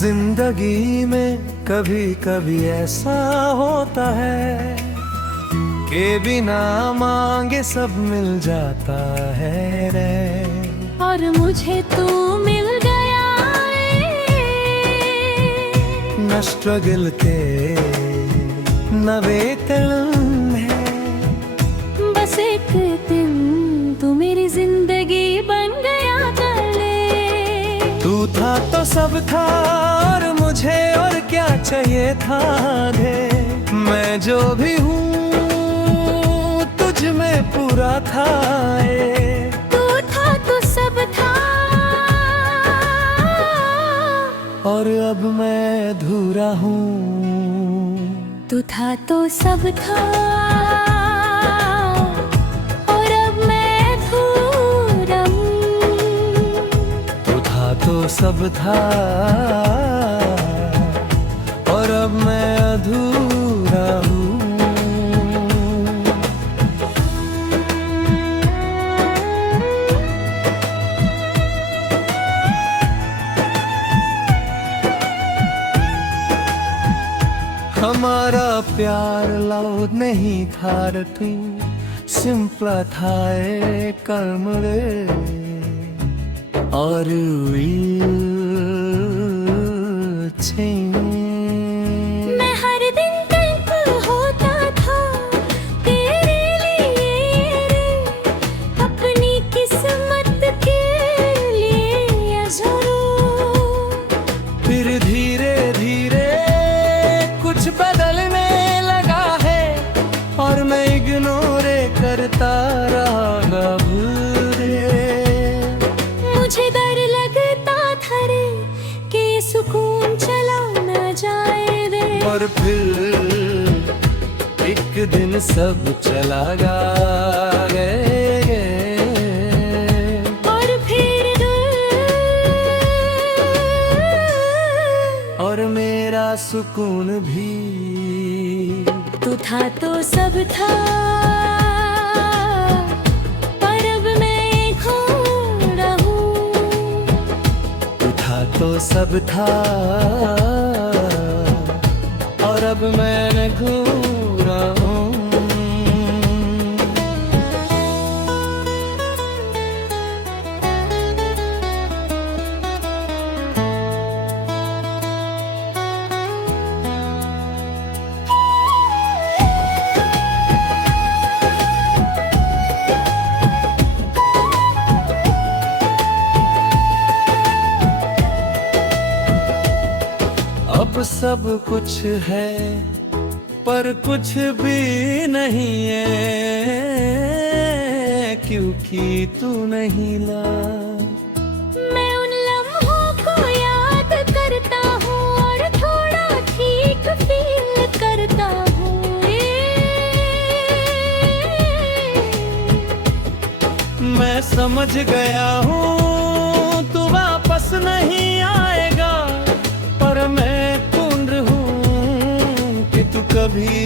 जिंदगी में कभी कभी ऐसा होता है कि बिना मांगे सब मिल जाता है रे। और मुझे तू मिल गया न स्ट्रगल के न वेतन है, बस एक दिन तू मेरी जिंदगी बन गया चले। तू था तो सब था और मुझे और क्या चाहिए था रे। मैं जो भी हूँ तुझ में पूरा था। तू था तो सब था और अब मैं अधूरा हूँ। तू था तो सब था और अब मैं अधूरा हूँ। तू था तो सब था और अब मैं अधूरा हूँ। हमारा प्यार लाउड नहीं था रे तू, सिंपल था एक कर्म रे। और मैं हर दिन thankful होता था तेरे लिए रे, अपनी किस्मत के लिए जरूर। फिर धीरे धीरे कुछ बदलने लगा है और मैं इग्नोर करता रहा बुरे। मुझे डर लगता था रे कि ये सुकून चला न जाए रे। और फिर एक दिन सब चला गए और फिर और मेरा सुकून भी। तू था तो सब था पर अब मैं खो रहूं। तू था तो सब था और अब मैं घूम रहा हूँ। अब सब कुछ है पर कुछ भी नहीं है, क्योंकि तू नहीं ला। मैं उन लम्हों को याद करता हूँ और थोड़ा ठीक फील करता हूँ। मैं समझ गया हूँ तू वापस नहीं आएगा, पर मैं ढूंढ हूँ कि तू कभी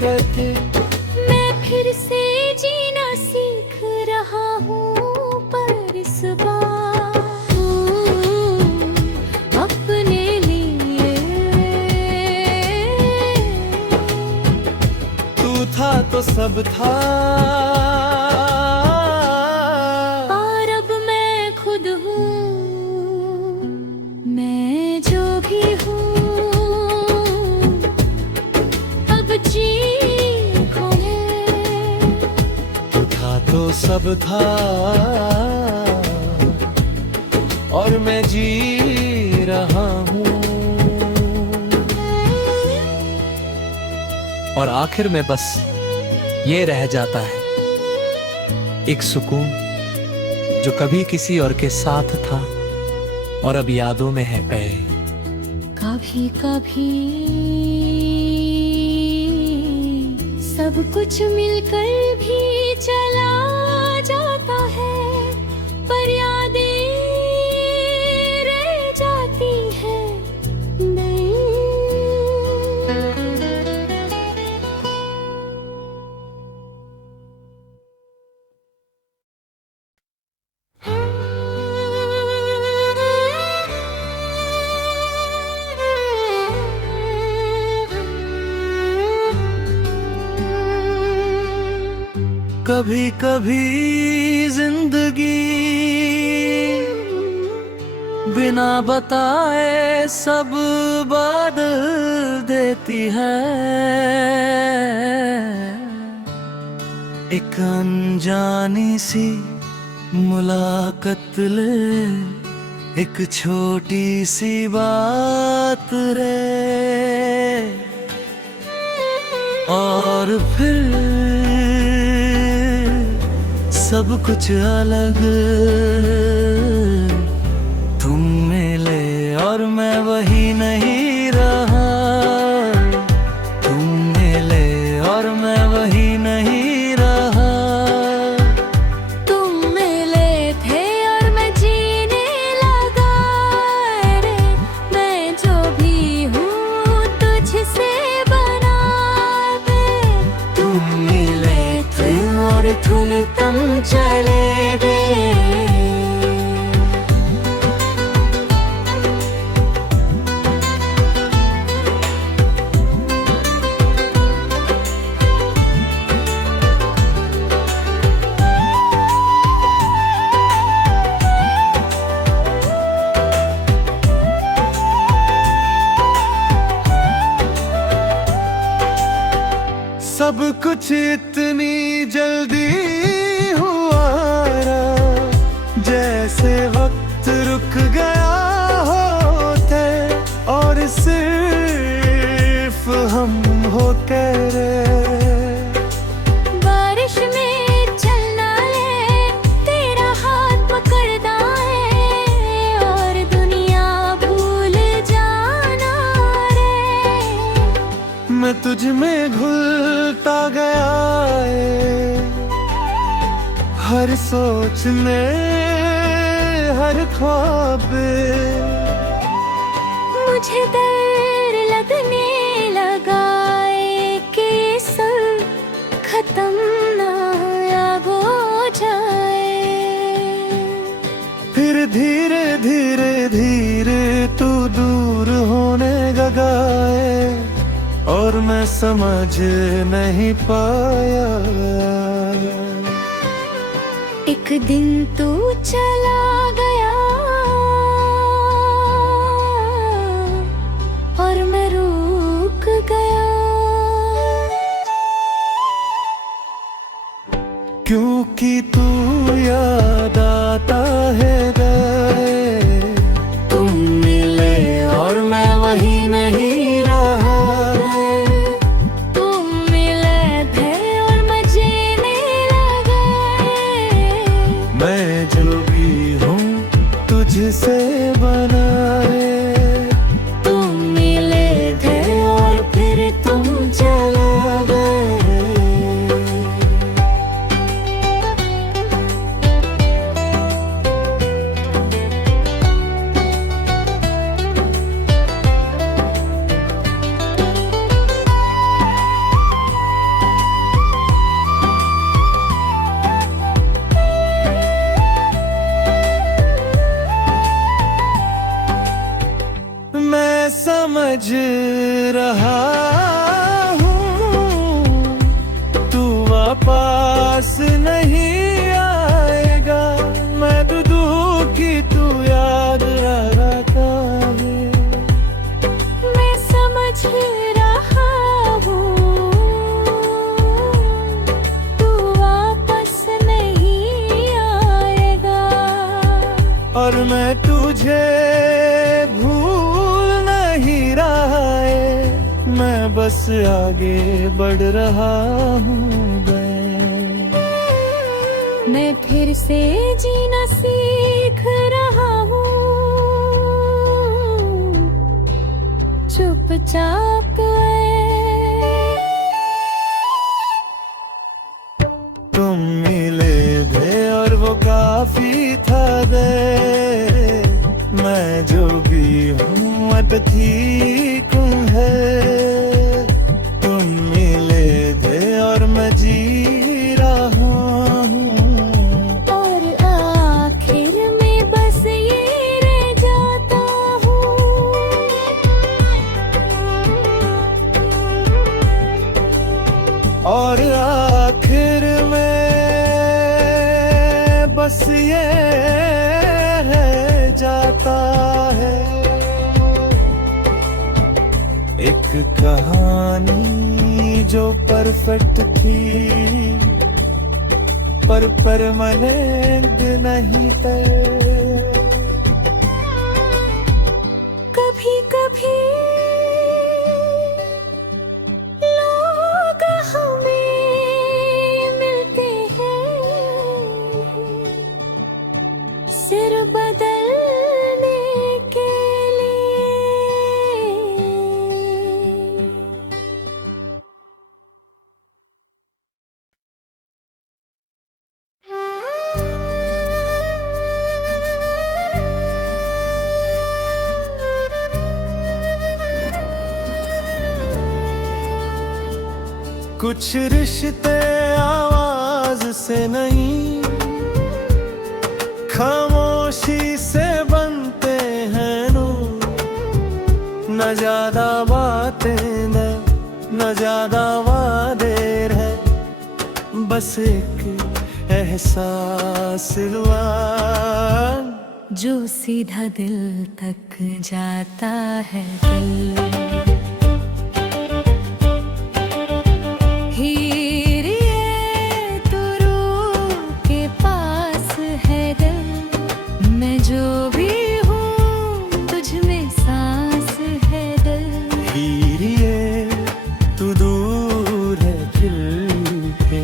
करके। मैं फिर से जीना सीख रहा हूँ पर इस बार अपने लिए। तू था तो सब था और अब मैं खुद हूँ। मैं जो भी हूँ अब चीखों है। तू था तो सब था और मैं जी रहा हूँ। और आखिर में बस ये रह जाता है एक सुकून जो कभी किसी और के साथ था और अब यादों में है पे। कभी कभी सब कुछ मिलकर भी चला जाता है, पर यादें रह जाती है नहीं। कभी कभी जिंदगी बिना बताए सब बदल देती है। एक अनजानी सी मुलाकात ले, एक छोटी सी बात रे, और फिर सब कुछ अलग। तुम मिले और मैं वही नहीं रहा, तुम मिले और मैं वही नहीं रहा। तुम मिले थे और मैं जीने लगा रे, मैं जो भी हूँ तुझसे बना दे। तुम मिले थे और तुम चले गए। सब कुछ इतनी जल्दी हुआ जैसे वक्त रुक गया होते, और सिर्फ हम होते रहे। बारिश में चलना है, तेरा हाथ पकड़ना है, और दुनिया भूल जाना रे। मैं तुझ में घुलता गया है, हर सोच में हर ख्वाब। मुझे डर लगने लगा कि सब खत्म ना अब हो जाए। फिर धीरे धीरे धीरे तू दूर होने लगा है, और मैं समझ नहीं पाया। एक दिन तू चला गया और मैं रुक गया। क्योंकि तू याद आता है गए। तुम मिले और मैं वही नहीं रहा। तुम मिले थे और मैं जीने लगा। मैं जो भी हूँ तुझसे बना है। तुम मिले थे और फिर तुम चले गए। मैं समझ रहा हूँ तू वापस नहीं आएगा। मैं तो दुखी तू याद रखा है। मैं समझ रहा हूँ तू वापस नहीं आएगा, और मैं तुझे भूल नहीं रहा है। मैं बस आगे बढ़ रहा हूँ। मैं फिर से जीना सीख रहा हूँ, चुपचाप तुम मिले थे और वो काफी था दे। मैं जो भी हूँ अब ठीक हूँ है। तुम मिले थे और मैं जी रहा हूँ। और आखिर में बस ये रह जाता हूँ। और आखिर में बस ये रह जाता है। एक कहानी जो परफेक्ट थी पर परमानेंट नहीं थे। कभी कभी लोग हमें मिलते हैं सिर बदलने के कुछ रिश्ते आवाज से नहीं खामोशी से बनते हैं न ज्यादा बातें न ज्यादा वादे रहे, बस एक एहसास हुआ जो सीधा दिल तक जाता है। दिल हीर ये तो रूह के पास है दिल, मैं जो भी हूँ तुझ में सांस है दिल। हीर ये तू दूर है दिल के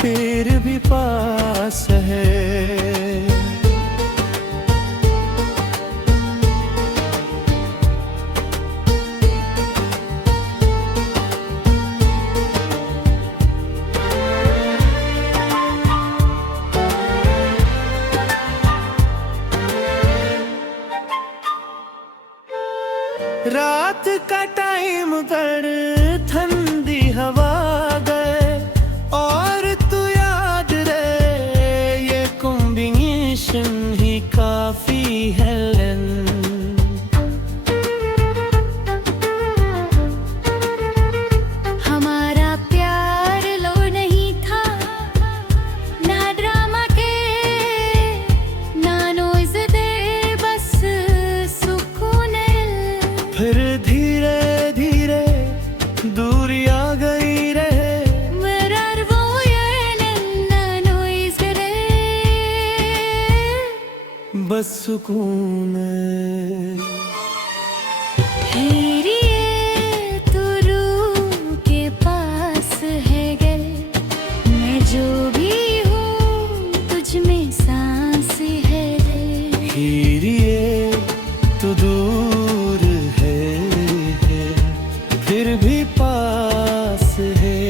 फिर भी पास है। रात का टाइम कर ठंडी हवा गए और तू याद रहे, ये कॉम्बिनेशन ही काफी है। हमारा प्यार लो नहीं था ना ड्रामा के ना नॉइज़ दे, बस सुकून। फिर धीरे धीरे दूरी आ गई रहे, मगर वो ये ना नॉइज़ करे, बस सुकून। हीर ये तो रूह के पास है गल, मैं जो भी हूँ तुझ में सांस है दिल। हीर ये तो दूर है फिर भी पास है।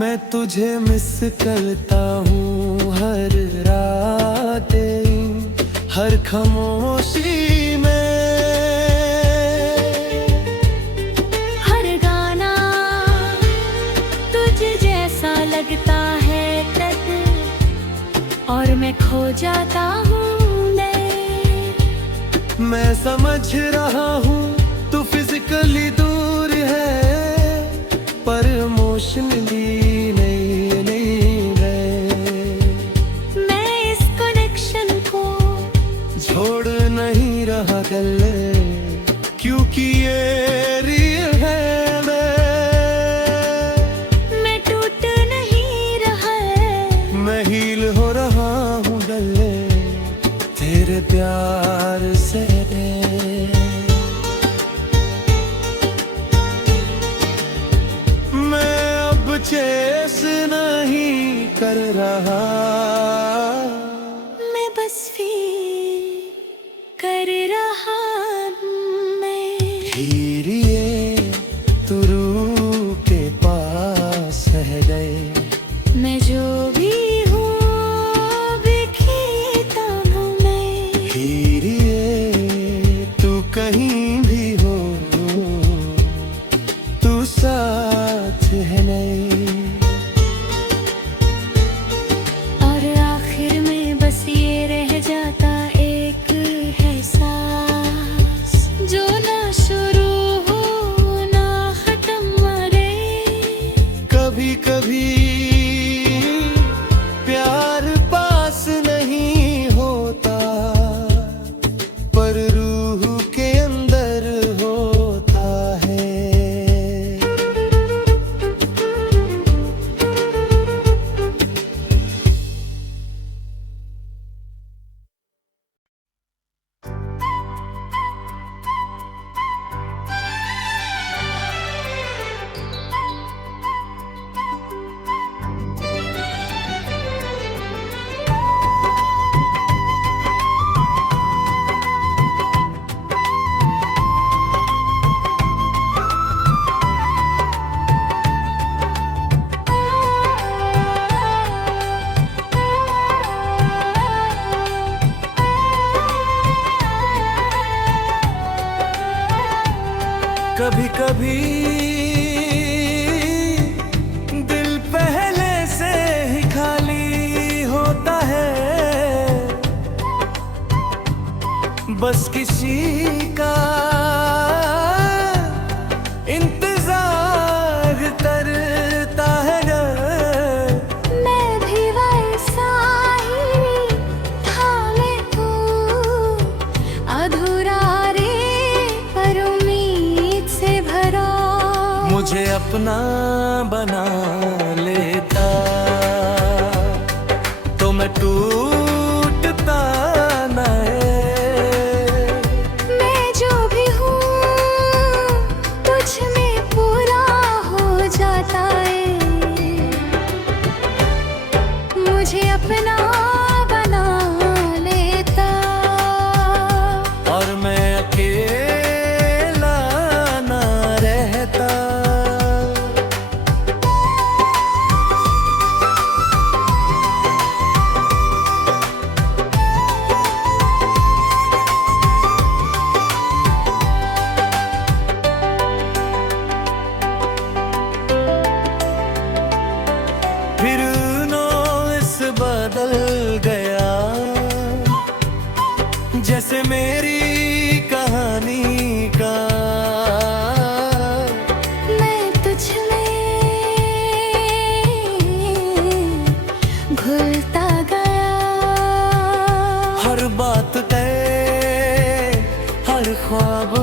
मैं तुझे मिस करता हूँ हर रात हर खामोशी में, हर गाना तुझ जैसा लगता है तक, और मैं खो जाता हूँ। मैं समझ रहा हूँ तू फिजिकली दूर है पर इमोशनली नहीं गए। मैं इस कनेक्शन को छोड़ नहीं रहा कल, क्योंकि ये रियल है। मैं टूट नहीं रहा, मैं हील हो रहा हूँ गले तेरे प्यार से। चेस नहीं कर रहा, मैं बस फील कर रहा मैं। हीर ये तू रूह के पास है गए, मैं जो भी हूँ बिखरता हूँ मैं। हीर ये तू कहीं भी हो तू कभी कभी दिल पहले से ही खाली होता है, बस किसी का इंतजार करता है ना। मैं भी वैसा ही था, मैं तू अधूरा रे पर उम्मीद से भरा। मुझे अपना बना लेता तो मैं टूटता न मैं जो भी हूँ तुझ में पूरा हो जाता है। मुझे अपना बना लेता और मैं अकेला न रहता। फिर नो इस बदल गया, जैसे मेरी कहानी का। मैं तुझ में घुलता गया। हर बात तय, हर ख्वाब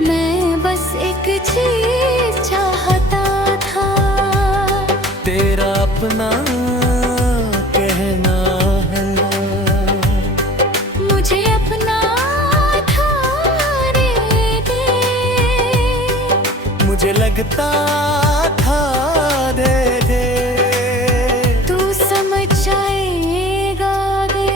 मैं बस एक चीज चाहता था, तेरा अपना कहना है। मुझे अपना थाने दे। मुझे लगता था दे दे, तू समझ जाएगा गे।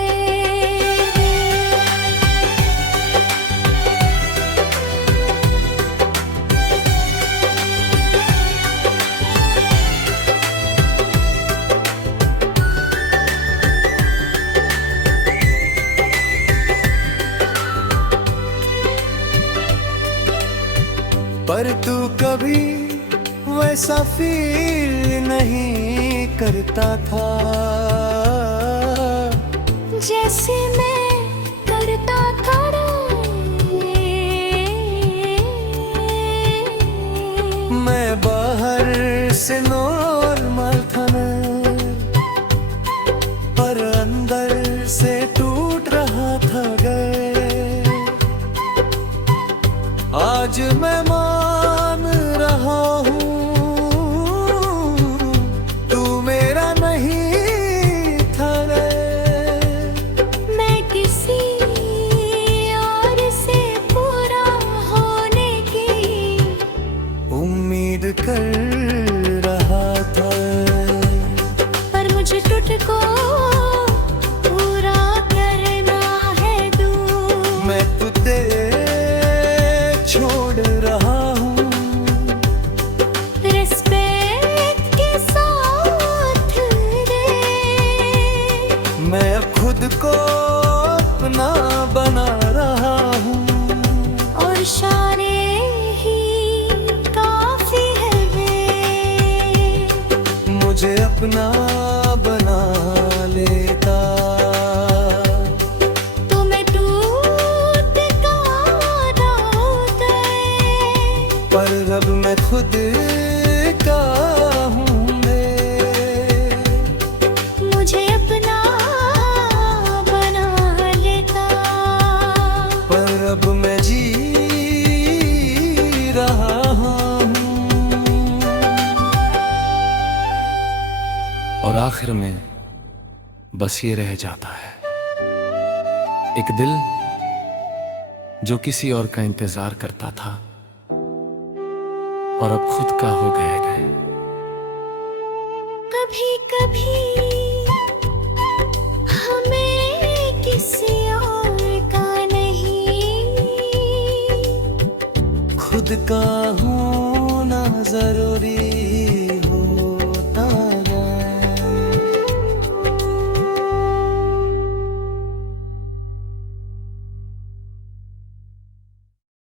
पर तू कभी वैसा फील नहीं करता था, जैसे मैं करता था रे। मैं बाहर से नॉर्मल था ना, पर अंदर से टूट रहा था गए। आज मैं मान रहा हूँ तू मेरा नहीं था रे। मैं किसी और से पूरा होने की उम्मीद कर रहा था, पर मुझे तुझको पूरा करना है तू। मैं तुझे छोड़ रहा हूँ। रिस्पेक्ट के साथ रे, मैं अब खुद को अपना बना रहा हूँ। और शाने ही काफी है वे। मुझे अपना बना लेता तो मैं टूट का रोता। पर अब मैं खुद का हूँ मैं। मुझे अपना बना लेता पर अब मैं जी रहा हूँ। और आखिर में बस ये रह जाता है, एक दिल जो किसी और का इंतजार करता था और अब खुद का हो गया। कभी कभी हमें किसी और का नहीं, खुद का होना जरूरी